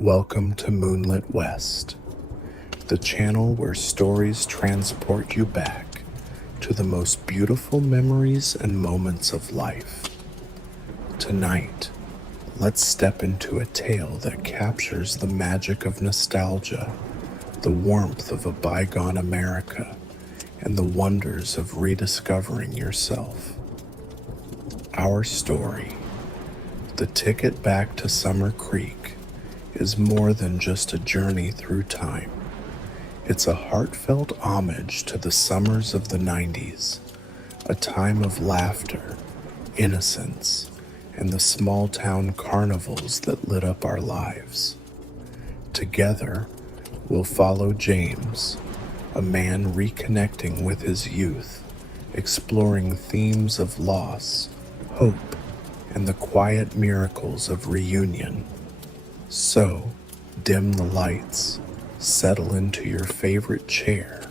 Welcome to Moonlit West, the channel where stories transport you back to the most beautiful memories and moments of life. Tonight, let's step into a tale that captures the magic of nostalgia, the warmth of a bygone America, and the wonders of rediscovering yourself. Our story, The Ticket Back to Summer Creek, is more than just a journey through time. It's a heartfelt homage to the summers of the 90s, a time of laughter, innocence, and the small-town carnivals that lit up our lives. Together, we'll follow James, a man reconnecting with his youth, exploring themes of loss, hope, and the quiet miracles of reunion. So, dim the lights, settle into your favorite chair,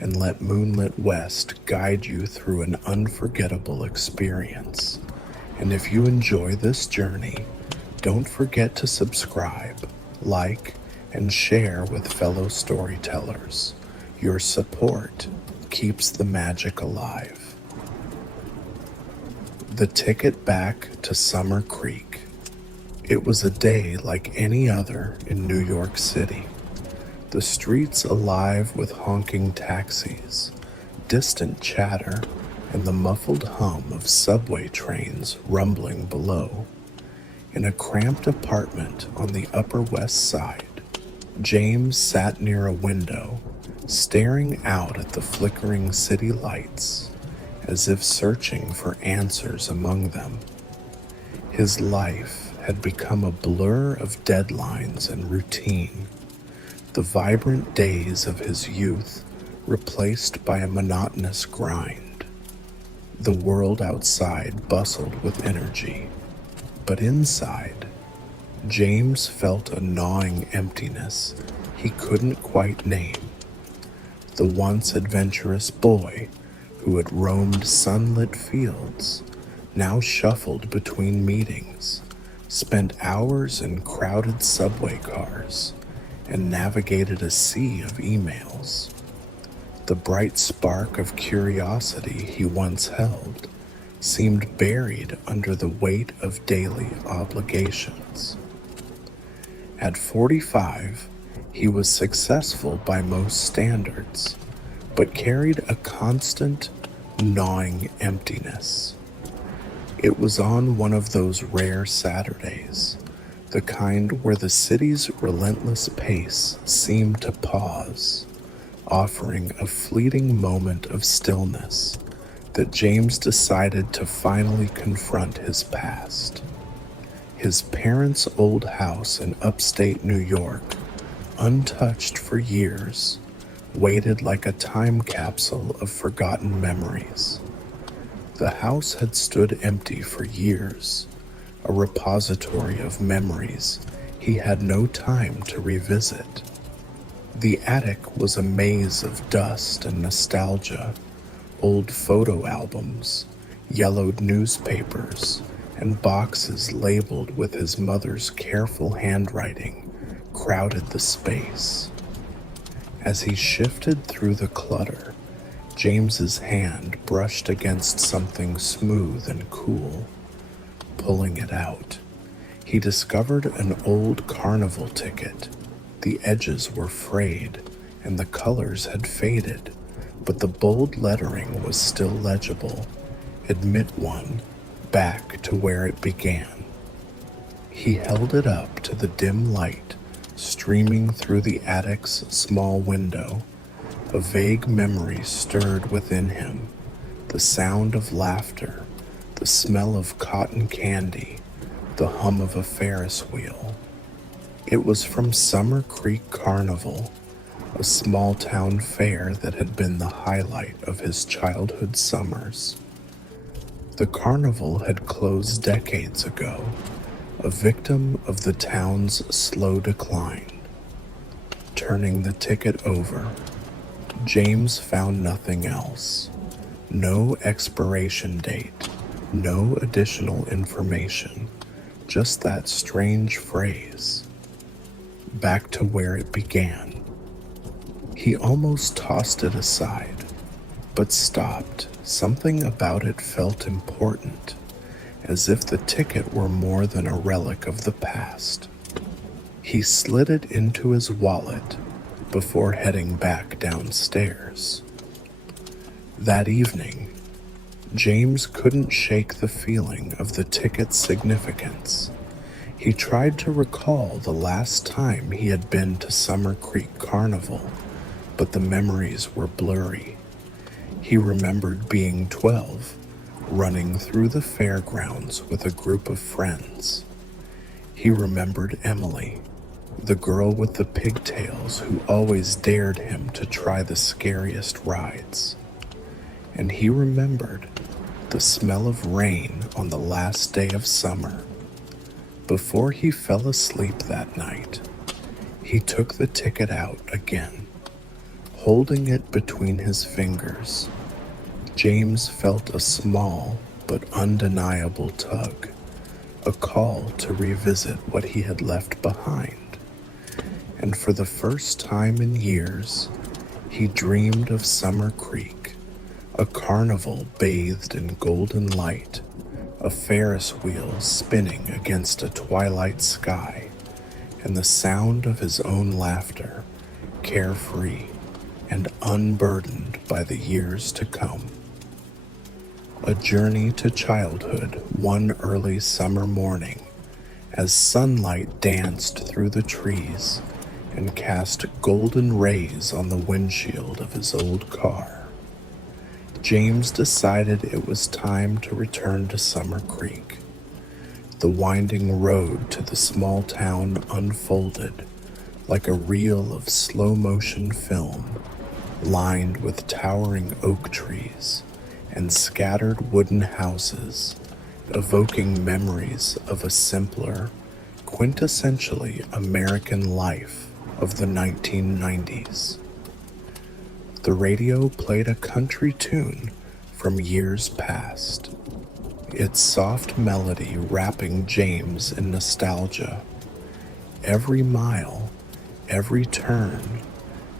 and let Moonlit West guide you through an unforgettable experience. And if you enjoy this journey, don't forget to subscribe, like, and share with fellow storytellers. Your support keeps the magic alive. The Ticket Back to Summer Creek. It was a day like any other in New York City. The streets alive with honking taxis, distant chatter, and the muffled hum of subway trains rumbling below. In a cramped apartment on the Upper West Side, James sat near a window, staring out at the flickering city lights, as if searching for answers among them. His life had become a blur of deadlines and routine, the vibrant days of his youth replaced by a monotonous grind. The world outside bustled with energy, but inside, James felt a gnawing emptiness he couldn't quite name. The once adventurous boy who had roamed sunlit fields now shuffled between meetings, spent hours in crowded subway cars, and navigated a sea of emails. The bright spark of curiosity he once held seemed buried under the weight of daily obligations. At 45, he was successful by most standards, but carried a constant, gnawing emptiness. It was on one of those rare Saturdays, the kind where the city's relentless pace seemed to pause, offering a fleeting moment of stillness, that James decided to finally confront his past. His parents' old house in upstate New York, untouched for years, waited like a time capsule of forgotten memories. The house had stood empty for years, a repository of memories he had no time to revisit. The attic was a maze of dust and nostalgia, old photo albums, yellowed newspapers, and boxes labeled with his mother's careful handwriting crowded the space. As he shifted through the clutter, James's hand brushed against something smooth and cool. Pulling it out, he discovered an old carnival ticket. The edges were frayed and the colors had faded, but the bold lettering was still legible. Admit one, back to where it began. He held it up to the dim light streaming through the attic's small window. A vague memory stirred within him, the sound of laughter, the smell of cotton candy, the hum of a Ferris wheel. It was from Summer Creek Carnival, a small-town fair that had been the highlight of his childhood summers. The carnival had closed decades ago, a victim of the town's slow decline. Turning the ticket over, James found nothing else. No expiration date, no additional information, just that strange phrase. back to where it began. He almost tossed it aside, but stopped. Something about it felt important, as if the ticket were more than a relic of the past. He slid it into his wallet before heading back downstairs. That evening, James couldn't shake the feeling of the ticket's significance. He tried to recall the last time he had been to Summer Creek Carnival, but the memories were blurry. He remembered being 12, running through the fairgrounds with a group of friends. He remembered Emily, the girl with the pigtails who always dared him to try the scariest rides. And he remembered the smell of rain on the last day of summer. Before he fell asleep that night, he took the ticket out again, holding it between his fingers. James felt a small but undeniable tug, a call to revisit what he had left behind. And for the first time in years, he dreamed of Summer Creek, a carnival bathed in golden light, a Ferris wheel spinning against a twilight sky, and the sound of his own laughter, carefree and unburdened by the years to come. A journey to childhood one early summer morning, as sunlight danced through the trees and cast golden rays on the windshield of his old car. James decided it was time to return to Summer Creek. The winding road to the small town unfolded like a reel of slow-motion film, lined with towering oak trees and scattered wooden houses, evoking memories of a simpler, quintessentially American life of the 1990s. The radio played a country tune from years past, its soft melody wrapping James in nostalgia. Every mile, every turn,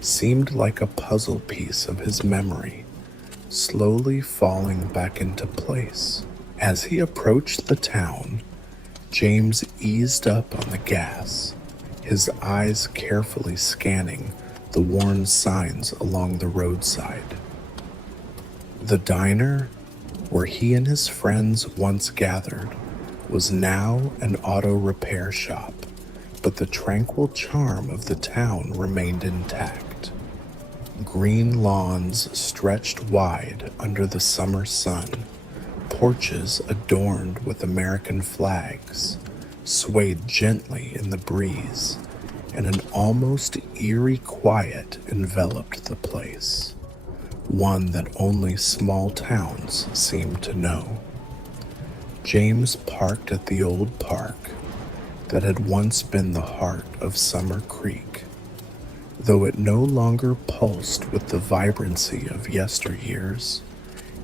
seemed like a puzzle piece of his memory, slowly falling back into place. As he approached the town, James eased up on the gas, his eyes carefully scanning the worn signs along the roadside. The diner, where he and his friends once gathered, was now an auto repair shop, but the tranquil charm of the town remained intact. Green lawns stretched wide under the summer sun, porches adorned with American flags swayed gently in the breeze, and an almost eerie quiet enveloped the place, one that only small towns seemed to know. James parked at the old park that had once been the heart of Summer Creek, though it no longer pulsed with the vibrancy of yesteryears.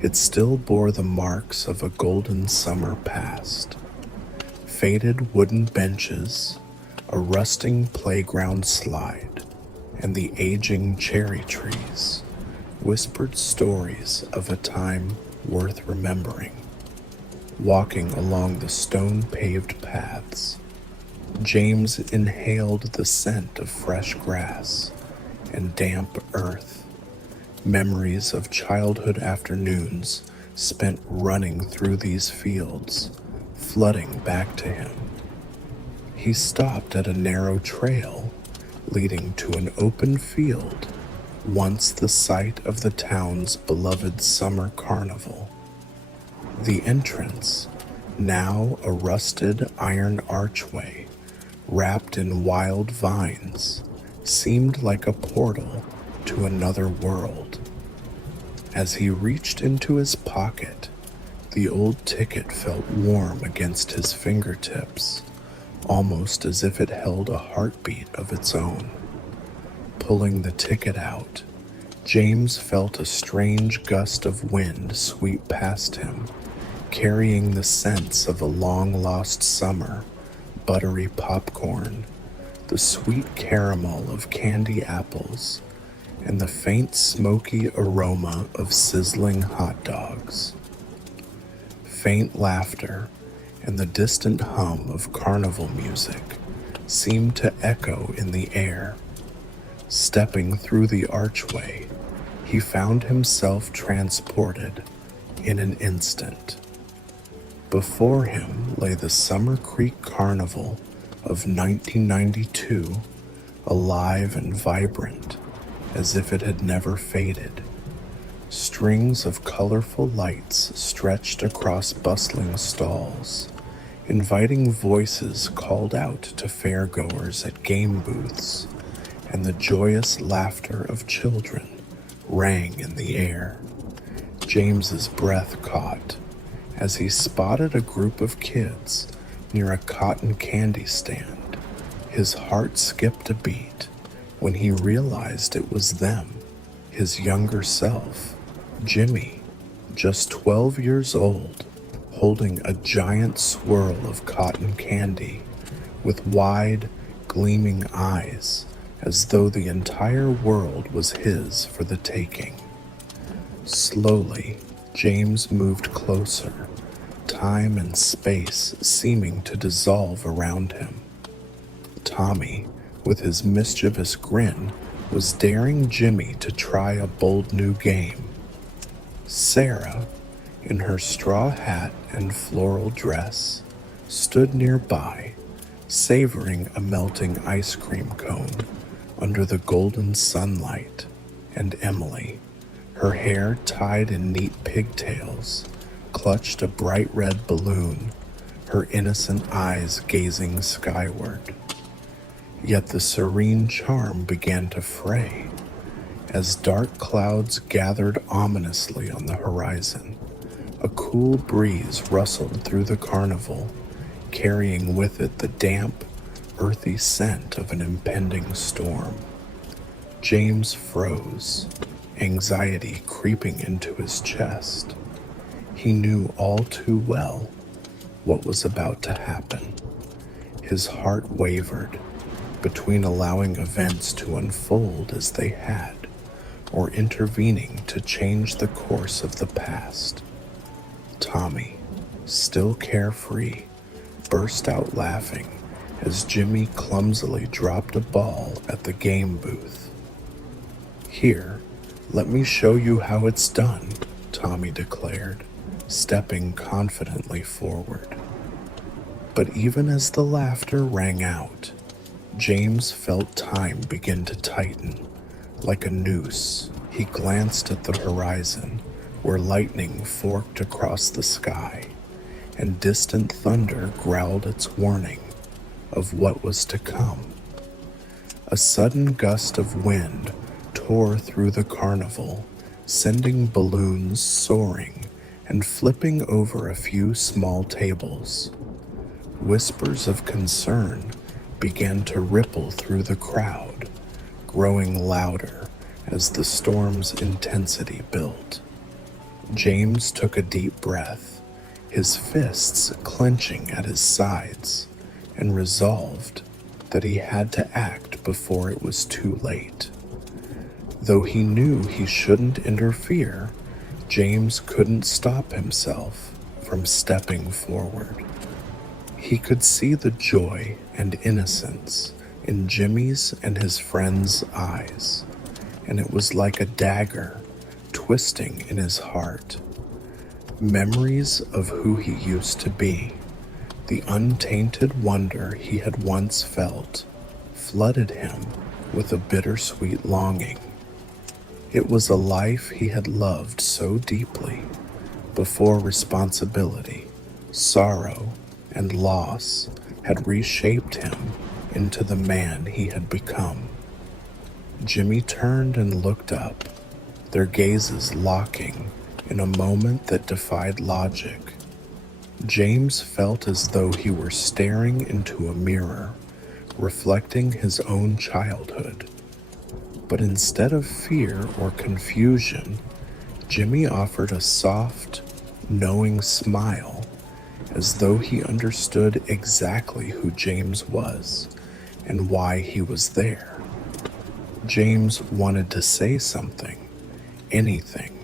It still bore the marks of a golden summer past. Faded wooden benches, a rusting playground slide, and the aging cherry trees whispered stories of a time worth remembering. Walking along the stone-paved paths, James inhaled the scent of fresh grass and damp earth, memories of childhood afternoons spent running through these fields, flooding back to him. He stopped at a narrow trail leading to an open field, once the site of the town's beloved summer carnival. The entrance, now a rusted iron archway wrapped in wild vines, seemed like a portal to another world. As he reached into his pocket, the old ticket felt warm against his fingertips, almost as if it held a heartbeat of its own. Pulling the ticket out, James felt a strange gust of wind sweep past him, carrying the scents of a long-lost summer, buttery popcorn, the sweet caramel of candy apples, and the faint smoky aroma of sizzling hot dogs. Faint laughter and the distant hum of carnival music seemed to echo in the air. Stepping through the archway, he found himself transported in an instant. Before him lay the Summer Creek Carnival of 1992, alive and vibrant as if it had never faded. Strings of colorful lights stretched across bustling stalls. Inviting voices called out to fairgoers at game booths, and the joyous laughter of children rang in the air. James's breath caught as he spotted a group of kids near a cotton candy stand. His heart skipped a beat when he realized it was them, his younger self, Jimmy, just 12 years old, holding a giant swirl of cotton candy with wide, gleaming eyes, as though the entire world was his for the taking. Slowly, James moved closer, time and space seeming to dissolve around him. Tommy, with his mischievous grin, was daring Jimmy to try a bold new game. Sarah, in her straw hat and floral dress, stood nearby, savoring a melting ice cream cone under the golden sunlight, and Emily, her hair tied in neat pigtails, clutched a bright red balloon, her innocent eyes gazing skyward. Yet the serene charm began to fray as dark clouds gathered ominously on the horizon. A cool breeze rustled through the carnival, carrying with it the damp, earthy scent of an impending storm. James froze, anxiety creeping into his chest. He knew all too well what was about to happen. His heart wavered between allowing events to unfold as they had or intervening to change the course of the past. Tommy, still carefree, burst out laughing as Jimmy clumsily dropped a ball at the game booth. "Here, let me show you how it's done," Tommy declared, stepping confidently forward. But even as the laughter rang out, James felt time begin to tighten. Like a noose, he glanced at the horizon, where lightning forked across the sky, and distant thunder growled its warning of what was to come. A sudden gust of wind tore through the carnival, sending balloons soaring and flipping over a few small tables. Whispers of concern began to ripple through the crowd, growing louder as the storm's intensity built. James took a deep breath, his fists clenching at his sides, and resolved that he had to act before it was too late. Though he knew he shouldn't interfere, James couldn't stop himself from stepping forward. He could see the joy and innocence in Jimmy's and his friends' eyes, and it was like a dagger twisting in his heart. Memories of who he used to be, the untainted wonder he had once felt, flooded him with a bittersweet longing. It was a life he had loved so deeply before responsibility, sorrow, and loss had reshaped him into the man he had become. Jimmy turned and looked up, their gazes locking in a moment that defied logic. James felt as though he were staring into a mirror, reflecting his own childhood. But instead of fear or confusion, Jimmy offered a soft, knowing smile, as though he understood exactly who James was and why he was there. James wanted to say something, anything,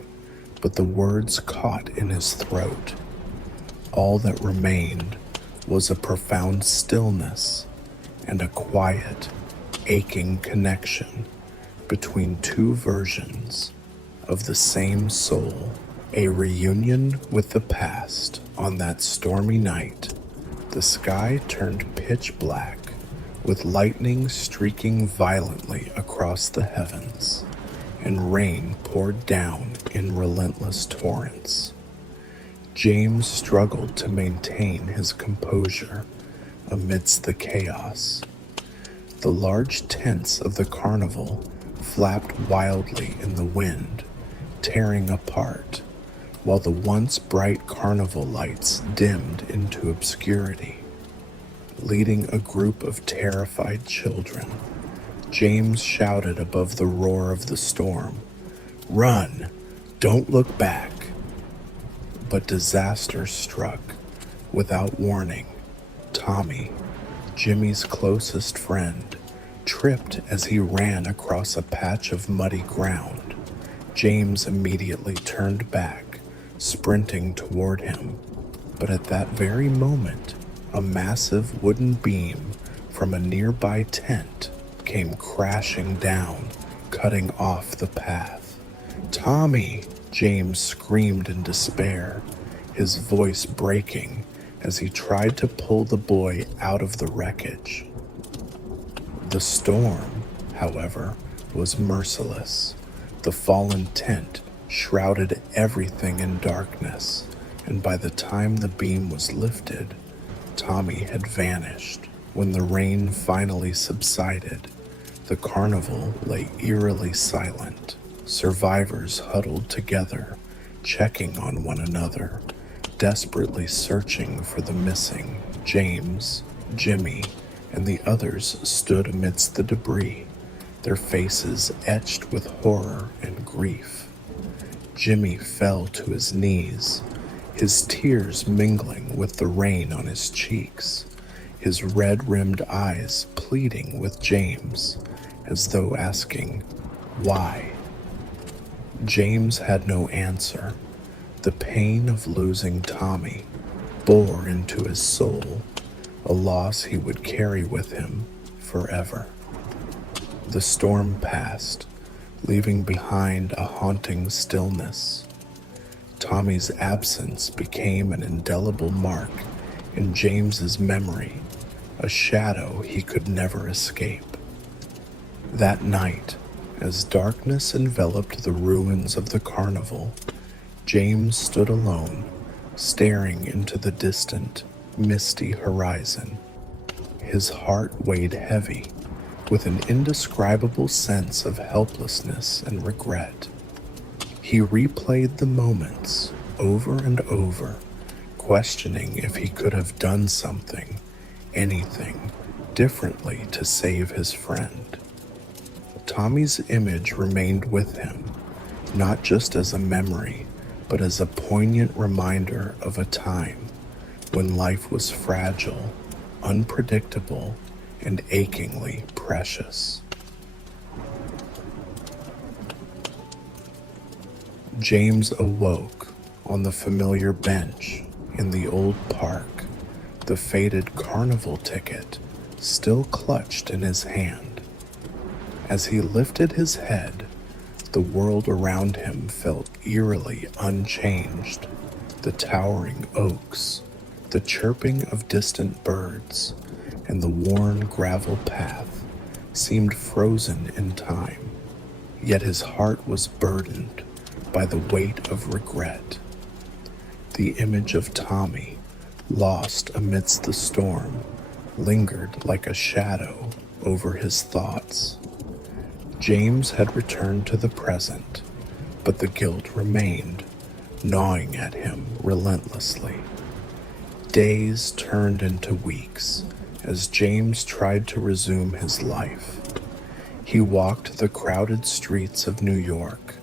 but the words caught in his throat. All that remained was a profound stillness and a quiet, aching connection between two versions of the same soul. A reunion with the past. On that stormy night, the sky turned pitch black, with lightning streaking violently across the heavens, and rain poured down in relentless torrents. James struggled to maintain his composure amidst the chaos. The large tents of the carnival flapped wildly in the wind, tearing apart, while the once bright carnival lights dimmed into obscurity. Leading a group of terrified children, James shouted above the roar of the storm, "Run! Don't look back!" But disaster struck without warning. Tommy, Jimmy's closest friend, tripped as he ran across a patch of muddy ground. James immediately turned back, sprinting toward him. But at that very moment, a massive wooden beam from a nearby tent came crashing down, cutting off the path. "Tommy!" James screamed in despair, his voice breaking as he tried to pull the boy out of the wreckage. The storm, however, was merciless. The fallen tent shrouded everything in darkness, and by the time the beam was lifted, Tommy had vanished. When the rain finally subsided, the carnival lay eerily silent. Survivors huddled together, checking on one another, desperately searching for the missing. James, Jimmy, and the others stood amidst the debris, their faces etched with horror and grief. Jimmy fell to his knees, his tears mingling with the rain on his cheeks, his red-rimmed eyes pleading with James, as though asking, "Why?" James had no answer. The pain of losing Tommy bore into his soul, a loss he would carry with him forever. The storm passed, leaving behind a haunting stillness. Tommy's absence became an indelible mark in James's memory, a shadow he could never escape. That night, as darkness enveloped the ruins of the carnival, James stood alone, staring into the distant, misty horizon. His heart weighed heavy with an indescribable sense of helplessness and regret. He replayed the moments over and over, questioning if he could have done something, anything, differently to save his friend. Tommy's image remained with him, not just as a memory, but as a poignant reminder of a time when life was fragile, unpredictable, and achingly precious. James awoke on the familiar bench in the old park, the faded carnival ticket still clutched in his hand. As he lifted his head, the world around him felt eerily unchanged. The towering oaks, the chirping of distant birds, and the worn gravel path seemed frozen in time. Yet his heart was burdened by the weight of regret. The image of Tommy, lost amidst the storm, lingered like a shadow over his thoughts. James had returned to the present, but the guilt remained, gnawing at him relentlessly. Days turned into weeks as James tried to resume his life. He walked the crowded streets of New York,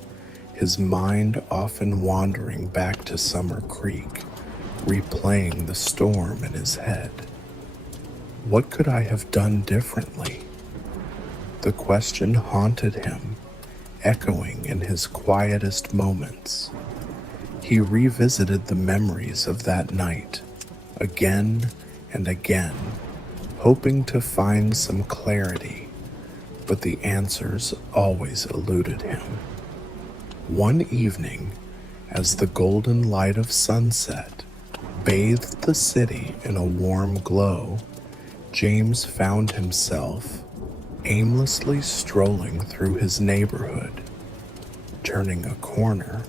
his mind often wandering back to Summer Creek, replaying the storm in his head. What could I have done differently? The question haunted him, echoing in his quietest moments. He revisited the memories of that night, again and again, hoping to find some clarity, but the answers always eluded him. One evening, as the golden light of sunset bathed the city in a warm glow, James found himself aimlessly strolling through his neighborhood. Turning a corner,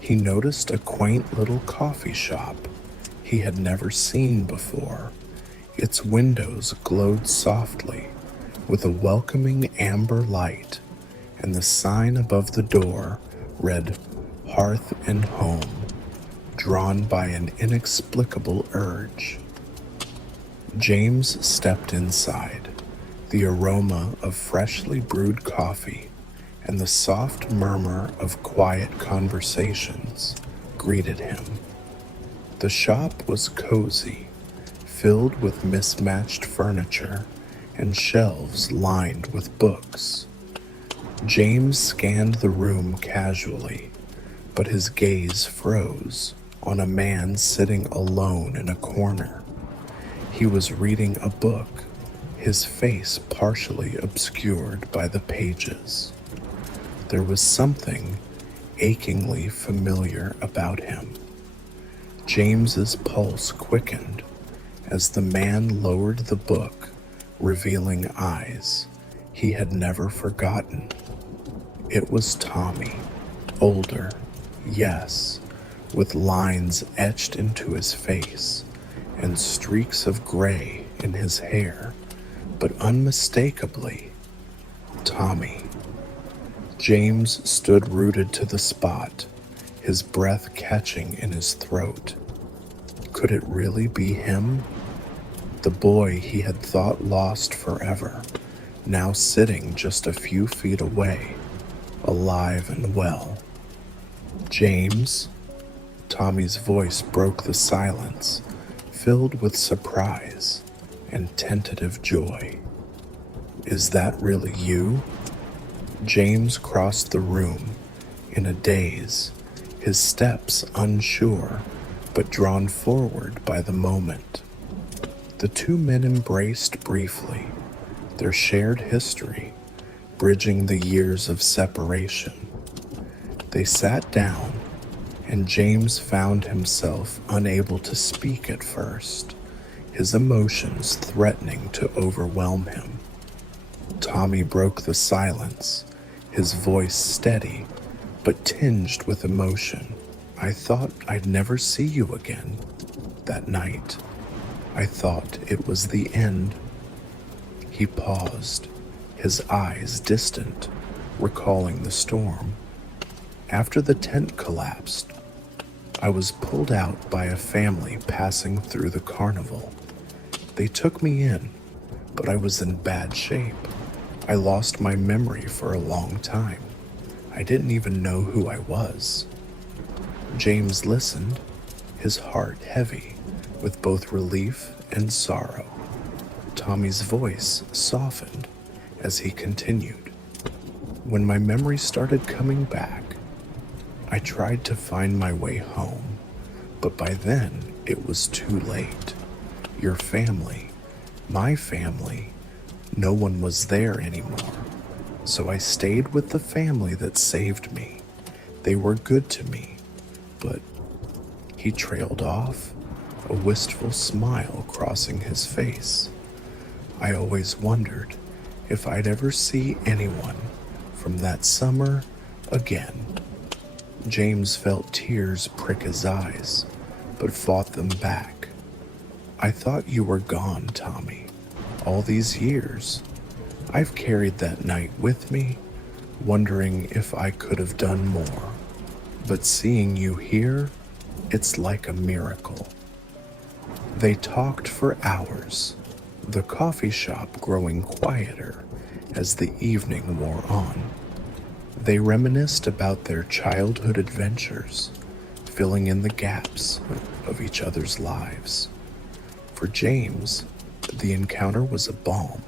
he noticed a quaint little coffee shop he had never seen before. Its windows glowed softly with a welcoming amber light, and the sign above the door read Hearth and Home, drawn by an inexplicable urge. James stepped inside. The aroma of freshly brewed coffee and the soft murmur of quiet conversations greeted him. The shop was cozy, filled with mismatched furniture and shelves lined with books. James scanned the room casually, but his gaze froze on a man sitting alone in a corner. He was reading a book, his face partially obscured by the pages. There was something achingly familiar about him. James's pulse quickened as the man lowered the book, revealing eyes he had never forgotten. It was Tommy, older, yes, with lines etched into his face and streaks of gray in his hair, but unmistakably Tommy. James stood rooted to the spot, his breath catching in his throat. Could it really be him? The boy he had thought lost forever, now sitting just a few feet away, alive and well. James? Tommy's voice broke the silence, filled with surprise and tentative joy. Is that really you? James crossed the room in a daze, his steps unsure but drawn forward by the moment. The two men embraced briefly, their shared history bridging the years of separation. They sat down, and James found himself unable to speak at first, his emotions threatening to overwhelm him. Tommy broke the silence, his voice steady but tinged with emotion. I thought I'd never see you again that night. I thought it was the end. He paused, his eyes distant, recalling the storm. After the tent collapsed, I was pulled out by a family passing through the carnival. They took me in, but I was in bad shape. I lost my memory for a long time. I didn't even know who I was. James listened, his heart heavy with both relief and sorrow. Tommy's voice softened as he continued. When my memory started coming back, I tried to find my way home, but by then it was too late. Your family, my family, no one was there anymore. So I stayed with the family that saved me. They were good to me, but he trailed off, a wistful smile crossing his face. I always wondered if I'd ever see anyone from that summer again. James felt tears prick his eyes, but fought them back. I thought you were gone, Tommy, all these years. I've carried that night with me, wondering if I could have done more. But seeing you here, it's like a miracle. They talked for hours, the coffee shop growing quieter as the evening wore on. They reminisced about their childhood adventures, filling in the gaps of each other's lives. For James, The encounter was a balm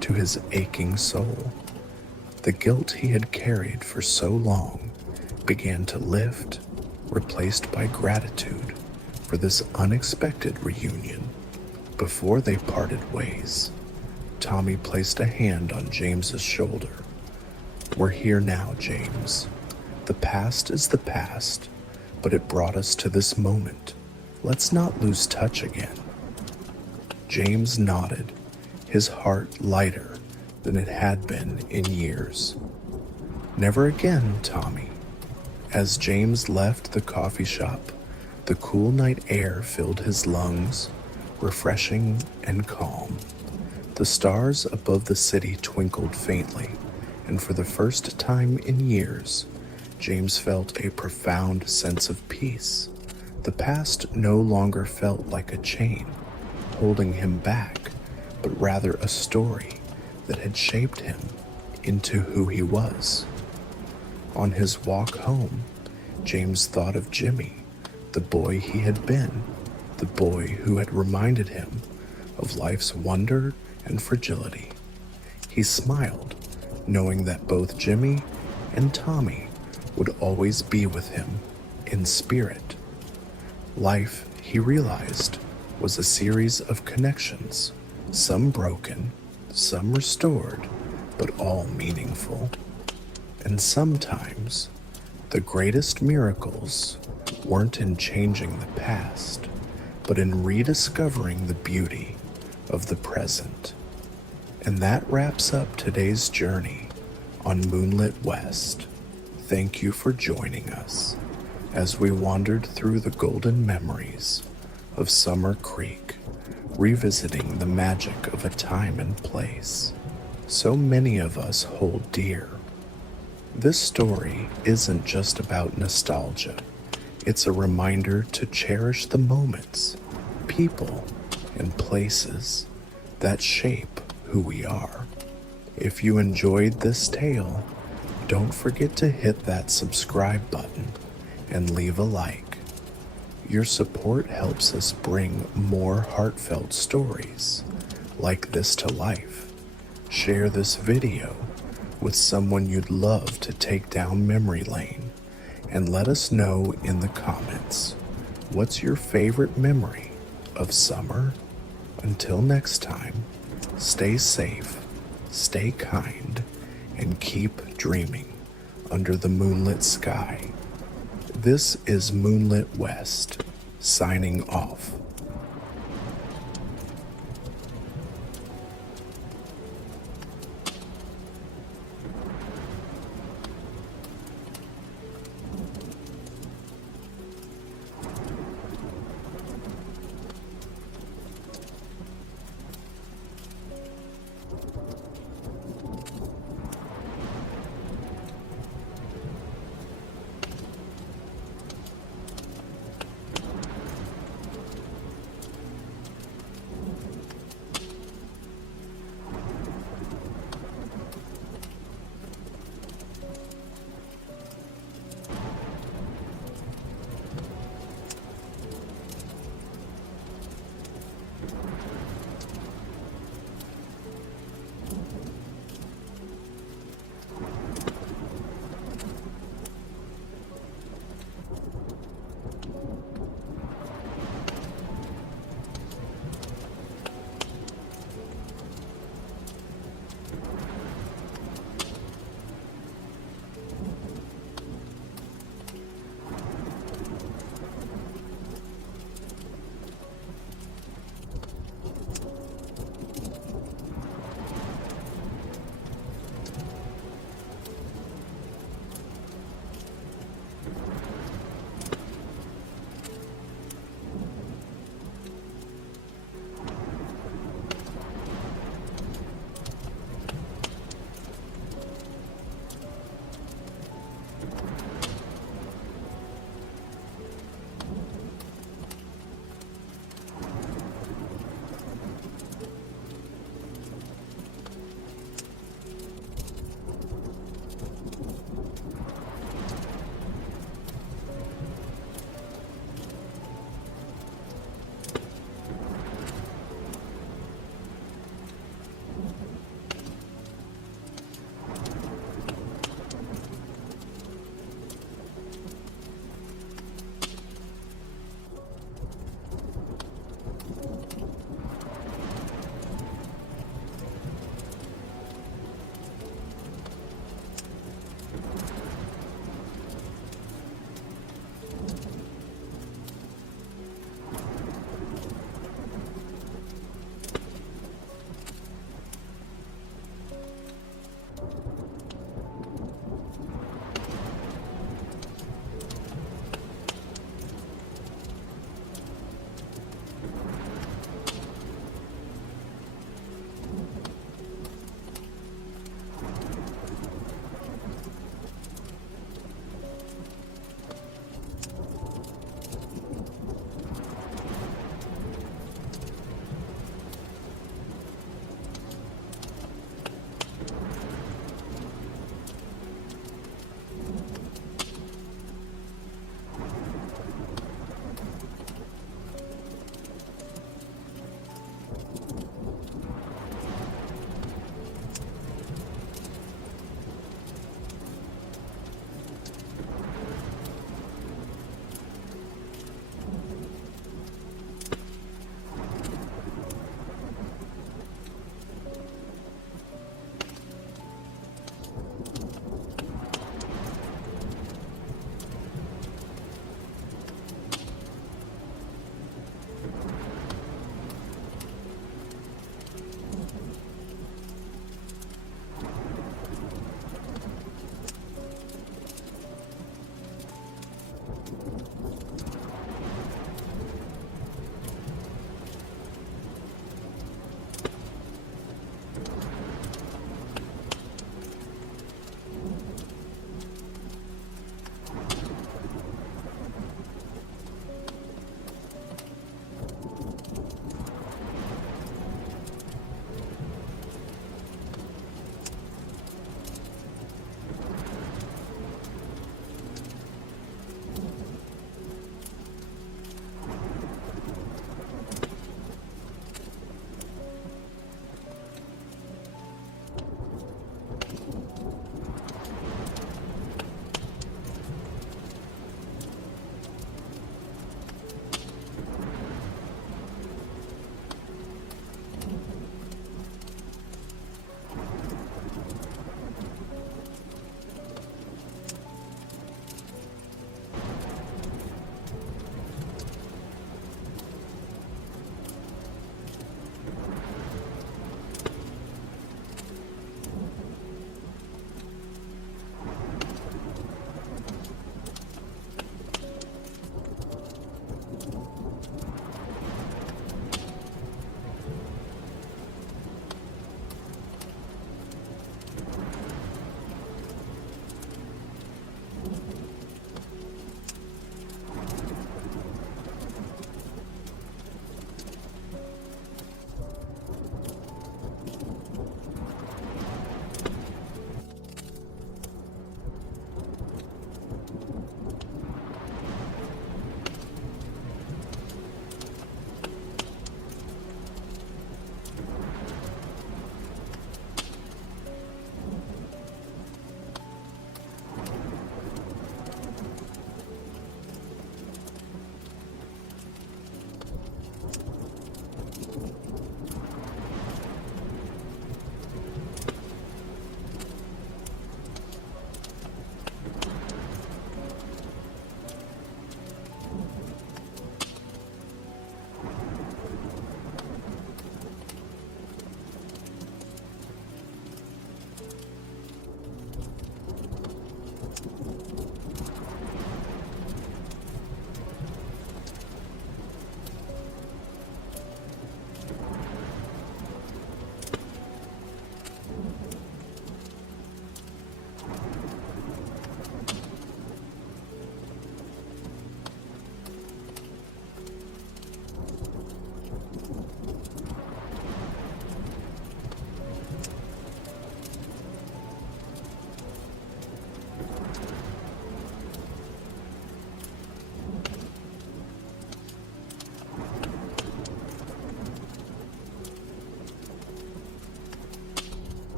to his aching soul. The guilt he had carried for so long began to lift, replaced by gratitude for this unexpected reunion. Before they parted ways, Tommy placed a hand on James's shoulder. "We're here now, James. The past is the past, but it brought us to this moment. Let's not lose touch again." James nodded, his heart lighter than it had been in years. "Never again, Tommy." As James left the coffee shop, the cool night air filled his lungs, refreshing and calm. The stars above the city twinkled faintly, and for the first time in years, James felt a profound sense of peace. The past no longer felt like a chain holding him back, but rather a story that had shaped him into who he was. On his walk home, James thought of Jimmy, the boy he had been, the boy who had reminded him of life's wonder and fragility. He smiled, knowing that both Jimmy and Tommy would always be with him in spirit. Life, he realized, was a series of connections, some broken, some restored, but all meaningful. And sometimes, the greatest miracles weren't in changing the past, but in rediscovering the beauty of the present. And that wraps up today's journey on Moonlit West. Thank you for joining us as we wandered through the golden memories of Summer Creek, revisiting the magic of a time and place so many of us hold dear. This story isn't just about nostalgia. It's a reminder to cherish the moments, people, and places that shape who we are. If you enjoyed this tale, don't forget to hit that subscribe button and leave a like. Your support helps us bring more heartfelt stories like this to life. Share this video with someone you'd love to take down memory lane, and let us know in the comments, what's your favorite memory of summer? Until next time, stay safe, stay kind, and keep dreaming under the moonlit sky. This is Moonlit West, signing off.